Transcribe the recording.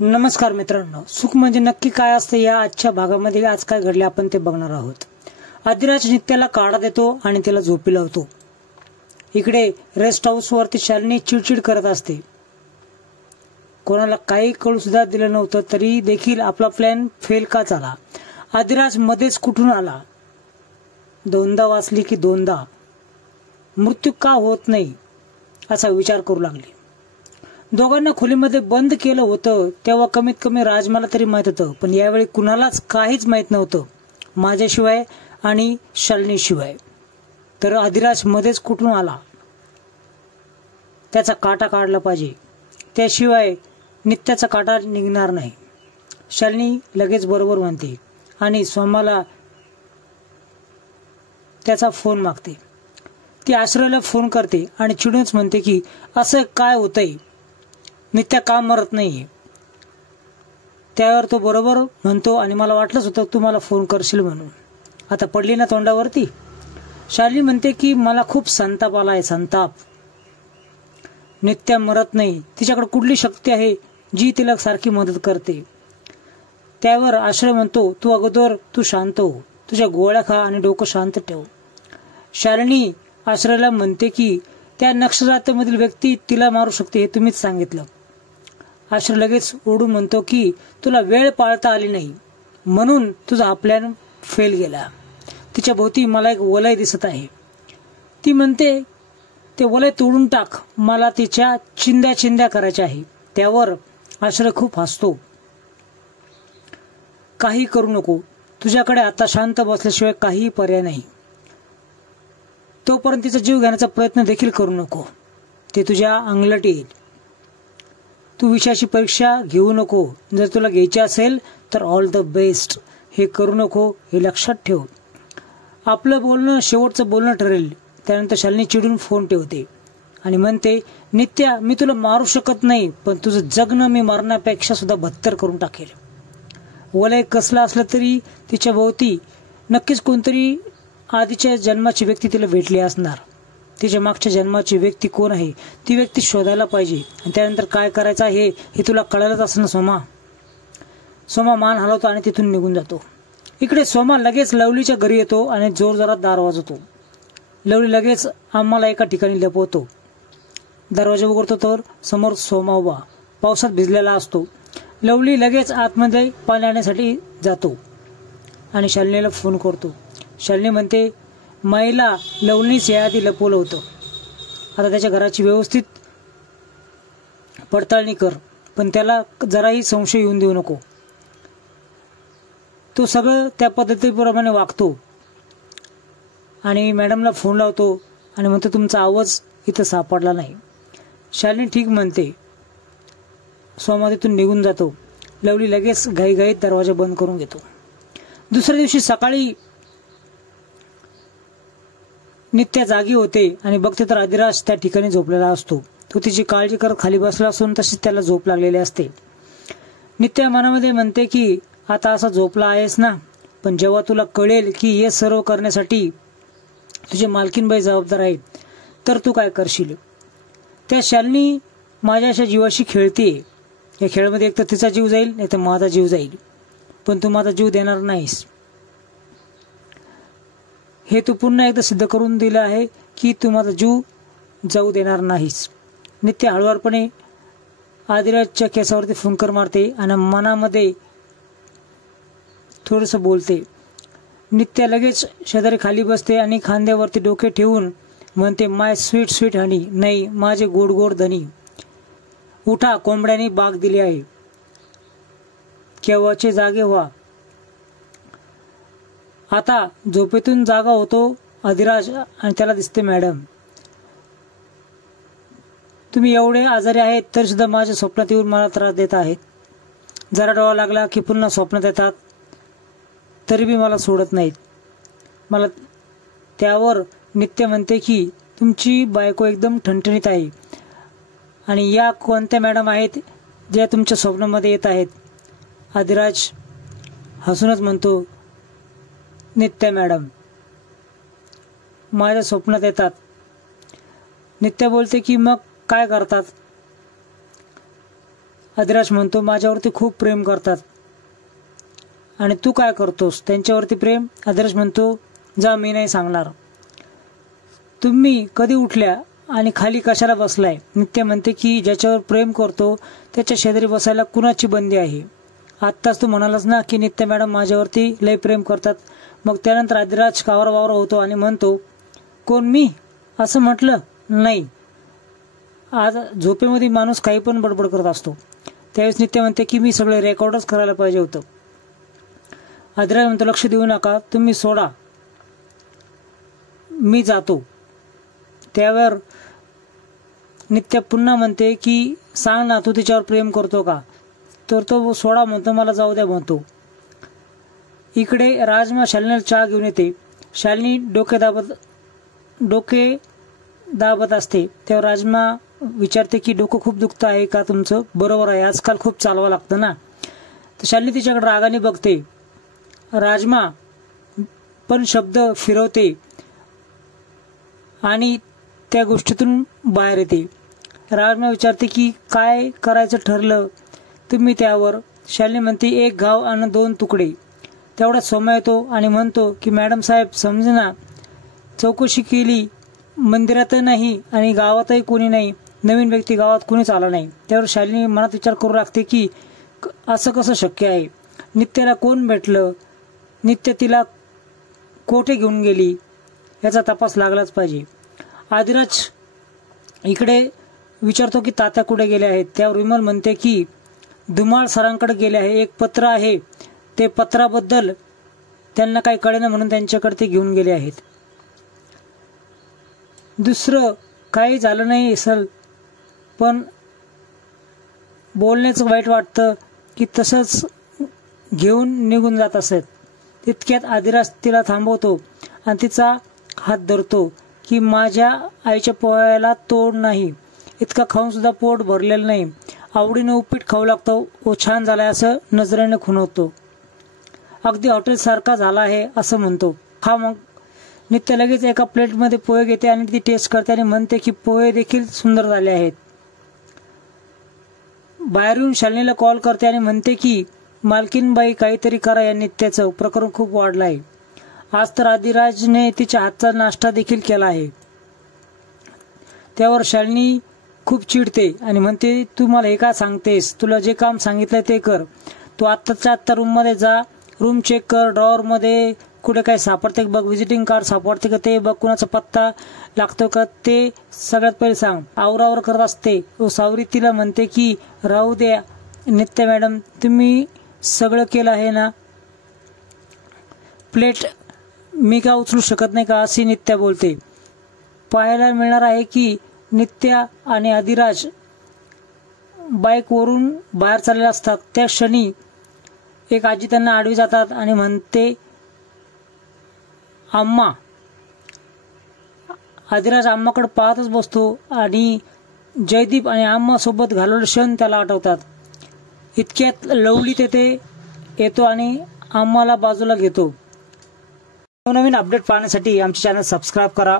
नमस्कार मित्रांनो, सुख म्हणजे नक्की काय असतं या आजच्या भागामध्ये आज काय घडले आपण ते बघणार आहोत। आदिराज नित्याला काढा देतो आणि तिला झोपी लावतो। इकडे रेस्ट हाऊस वरती शालिनी चिडचिड करत असते। कोणाला काही कळू सुद्धा दिलं नव्हतं तरी देखील आपला प्लॅन फेल का झाला। आदिराज मध्येच कुठून आला। दोनदा वाचली की दोनदा मृत्यू का होत नाही असा विचार करू लागली। दोघांना खोलीमध्ये बंद केलं होतं तेव्हा कमीत कमी राजमाला तरी माहित होतं, पण यावेळी कुणालाच काहीच माहित नव्हतं माझ्याशिवाय आणि शालिनीशिवाय। तर आदिराज मध्येच कुठून आला, त्याचा काटा काढला पाहिजे, त्याशिवाय नित्याचा काटा निघणार नाही। शालिनी लगेच बरोबर म्हणते आणि सोमाला त्याचा फोन मागते। ती आश्रयला फोन करते आणि चिडूनच म्हणते की असं काय होतंय, नित्या का मरत नाहीये। त्यावर तो बरोबर म्हणतो आणि मला वाटलंच होतं तू मला फोन करशील म्हणून, आता पडली ना तोंडावरती। शालिनी म्हणते की मला खूप संताप आलाय, संताप। नित्या मरत नाही, तिच्याकडे कुठली शक्ती आहे जी तिला सारखी मदत करते। त्यावर आश्रय म्हणतो तू अगोदर तू शांत हो, तुझ्या गोळ्या खा आणि डोकं शांत ठेव। शालिनी आश्रयला म्हणते की त्या नक्षत्रामधील व्यक्ती तिला मारू शकते हे तुम्हीच सांगितलं। आश्रय लगेच ओढून म्हणतो की तुला वेळ पाळता आली नाही म्हणून तुझा हा प्लॅन फेल गेला। तिच्या भोवती मला एक वलय दिसत आहे। ती म्हणते ते वलय तोडून टाक, मला तिच्या चिंध्या चिंध्या करायच्या आहे। त्यावर आश्रय खूप हसतो, काही करू नको, तुझ्याकडे आता शांत बसल्याशिवाय काही पर्याय नाही। तोपर्यंत तिचा जीव घेण्याचा प्रयत्न देखील करू नको, ते तुझ्या अंगलट येईल। तू विषयाची परीक्षा घेऊ नको, जर तुला घ्यायची असेल तर ऑल द बेस्ट, हे करू नको हे लक्षात ठेव। आपलं बोलणं शेवटचं बोलणं ठरेल। त्यानंतर शालिनी चिडून फोन ठेवते आणि म्हणते नित्या मी तुला मारू शकत नाही, पण तुझं जगणं मी मारण्यापेक्षा सुद्धा बदतर करून टाकेल। वलय कसलं असलं तरी तिच्या भोवती नक्कीच कोणतरी आधीच्या जन्माची व्यक्ती तिला भेटली असणार। तिच्या मागच्या जन्माची व्यक्ती कोण आहे ती व्यक्ती शोधायला पाहिजे आणि त्यानंतर काय करायचं आहे हे तुला कळलंच असं ना सोमा। सोमा मान हलवतो आणि तिथून निघून जातो। इकडे सोमा लगेच लवलीच्या घरी येतो आणि जोरजोरात दार वाजवतो। लवली लगेच आम्हाला एका ठिकाणी लपवतो। दरवाजा उघडतो तर समोर सोमा उभा पावसात भिजलेला असतो। लवली लगेच आतमध्ये पाणी आणण्यासाठी जातो आणि शालिनीला फोन करतो। शालिनी म्हणते माईला लवलीच याआधी लपवलं होतं, आता त्याच्या घराची व्यवस्थित पडताळणी कर, पण त्याला जराही संशय येऊन देऊ नको। तो सगळं त्या पद्धतीप्रमाणे वागतो आणि मॅडमला फोन लावतो आणि म्हणतो तुमचा आवाज इथं सापडला नाही। शालिनी ठीक म्हणते। सोमा तिथून निघून जातो। लवली लगेच घाईघाईत दरवाजा बंद करून घेतो। दुसऱ्या दिवशी सकाळी नित्या जागी होते आणि बघते तर आदिराज त्या ठिकाणी झोपलेला असतो। तो तिची काळजी करत खाली बसला असून तशीच त्याला झोप लागलेली असते। नित्या मनामध्ये म्हणते की आता असा झोपला आहेस ना, पण जेव्हा तुला कळेल की हे सर्व करण्यासाठी तुझे मालकीनबाई जबाबदार आहेत तर तू काय करशील। त्या शालिनी माझ्या अशा जीवाशी खेळते, या खेळामध्ये एक तर तिचा जीव जाईल नाही तर माझा जीव जाईल, पण तू माझा जीव देणार नाहीस हे तू पुन्हा एकदा सिद्ध करून दिलं आहे की तू माझा जीव जाऊ देणार नाहीस। नित्य हळुवारपणे आदिराजच्या केसावरती फुंकर मारते आणि मनामध्ये थोडस बोलते। नित्या लगेच शेजारी खाली बसते आणि खांद्यावरती डोके ठेवून म्हणते माय स्वीट स्वीट हनी, नाही माझे गोड गोड धनी, उठा कोंबड्याने बाग दिली आहे, केव्हाचे जागे व्हा। आता झोपेतून जागा होतो आदिराज आणि त्याला दिसते मॅडम, तुम्ही एवढे आजारी आहेत तर सुद्धा माझ्या स्वप्नात येऊन मला त्रास देत आहेत। जरा डोळा लागला की पुन्हा स्वप्नात येतात, तरी बी मला सोडत नाहीत मला। त्यावर नित्य म्हणते की तुमची बायको एकदम ठणठणीत आहे आणि या कोणत्या मॅडम आहेत ज्या तुमच्या स्वप्नामध्ये येत आहेत। आदिराज हसूनच म्हणतो नित्या मॅडम माझ्या स्वप्नात येतात। नित्या बोलते की मग काय करतात। अधिराज म्हणतो माझ्यावरती खूप प्रेम करतात. आणि तू काय करतोस त्यांच्यावरती प्रेम? अधिराज म्हणतो जा मी नाही सांगणार. तुम्ही कधी उठल्या आणि खाली कशाला बसलाय? नित्या म्हणते की ज्याच्यावर प्रेम करतो त्याच्या शेजारी बसायला कुणाची बंदी आहे? आत्ताच तू म्हणालास ना की नित्या मॅडम माझ्यावरती लय प्रेम करतात. मग त्यानंतर अधिराज कावराबावरा होतो आणि म्हणतो कोण मी असं म्हटलं नाही. आज झोपेमध्ये माणूस काही पण बडबड करत असतो. त्यावेळेस नित्या म्हणते की मी सगळे रेकॉर्डच करायला पाहिजे होतं. अधिराज म्हणतो लक्ष देऊ नका तुम्ही सोडा मी जातो. त्यावर नित्या पुन्हा म्हणते की सांग ना तू तिच्यावर प्रेम करतो का? तर तो सोडा म्हणतो मला जाऊ द्या म्हणतो. इकडे राजमा शालिनीला चहा घेऊन येते. शालिनी डोके दाबत असते. तेव्हा राजमा विचारते की डोकं खूप दुखतं आहे का तुमचं? बरोबर आहे आजकाल खूप चालवावं लागतं ना. तर शालिनी तिच्याकडे रागाने बघते. राजमा पण शब्द फिरवते आणि त्या गोष्टीतून बाहेर येते. राजमा विचारते की काय करायचं ठरलं तुम्ही त्यावर? शालिनी म्हणते एक घाव आणि 2 तुकडे. तेवढ्यात सोमा येतो आणि म्हणतो की मॅडम साहेब समजना चौकशी केली मंदिरात नाही आणि गावातही कोणी नाही. नवीन व्यक्ती गावात कोणीच आला नाही. त्यावर शालिनी मनात विचार करू लागते की असं कसं शक्य आहे? नित्याला कोण भेटलं? नित्या तिला कोठे घेऊन गेली? याचा तपास लागलाच पाहिजे. अधिराज इकडे विचारतो की तात्या कुठे गेले आहेत? त्यावर विमल म्हणते की धुमाळ सरांकडे गेले आहे. एक पत्र आहे ते पत्राबद्दल त्यांना काही कळेना म्हणून त्यांच्याकडे ते घेऊन गेले आहेत. दुसरं काही झालं नाही असेल पण बोलण्याचं वाईट वाटतं की तसंच घेऊन निघून जात असत. तितक्यात अधिराज तिला थांबवतो आणि तिचा हात धरतो की माझ्या आईच्या पोह्याला तोड नाही. इतका खाऊन सुद्धा पोट भरलेलं नाही. आवडीनं उपीट खाऊ लागतो व छान झालाय असं नजरेने खुणवतो. अगदी हॉटेलसारखा झाला आहे असं म्हणतो. हा मग नित्या लगेच एका प्लेटमध्ये पोहे घेते आणि ती टेस्ट करते आणि म्हणते की पोहे देखील सुंदर झाले आहेत. बाहेरून शालिनीला कॉल करते आणि म्हणते की मालकीनबाई काहीतरी करा या नित्याचं प्रकरण खूप वाढलं आहे. आज तर अधिराजने तिच्या हातचा नाश्ता देखील केला आहे. त्यावर शालिनी खूप चिडते आणि म्हणते तू मला हे का सांगतेस? तुला जे काम सांगितलंय ते कर. तू आत्ताच्या आत्ता रूममध्ये जा. रूम चेक कर. ड्रॉवरमध्ये कुठे काय सापडते बघ. व्हिजिटिंग कार्ड सापडते का ते बघ. कुणाचा पत्ता लागतो का ते सगळ्यात पहिले सांग. आवरावर करत असते व सावरी तिला म्हणते की राहू द्या नित्या मॅडम तुम्ही सगळं केलं आहे ना. प्लेट मी का उचलू शकत नाही का अशी नित्या बोलते. पाहायला मिळणार आहे की नित्या आणि अधिराज बाईकवरून बाहेर चालले असतात. त्या क्षणी एक आजी त्यांना आडवी जातात आणि म्हणते आम्मा. अधिराज आम्माकडे पाहतच बसतो आणि जयदीप आणि आम्मा सोबत घालवलेले क्षण त्याला आठवतात. इतक्यात लवली तेथे येतो आणि आम्हाला बाजूला घेतो. नवीन अपडेट पाहण्यासाठी आमचे चॅनल सबस्क्राईब करा.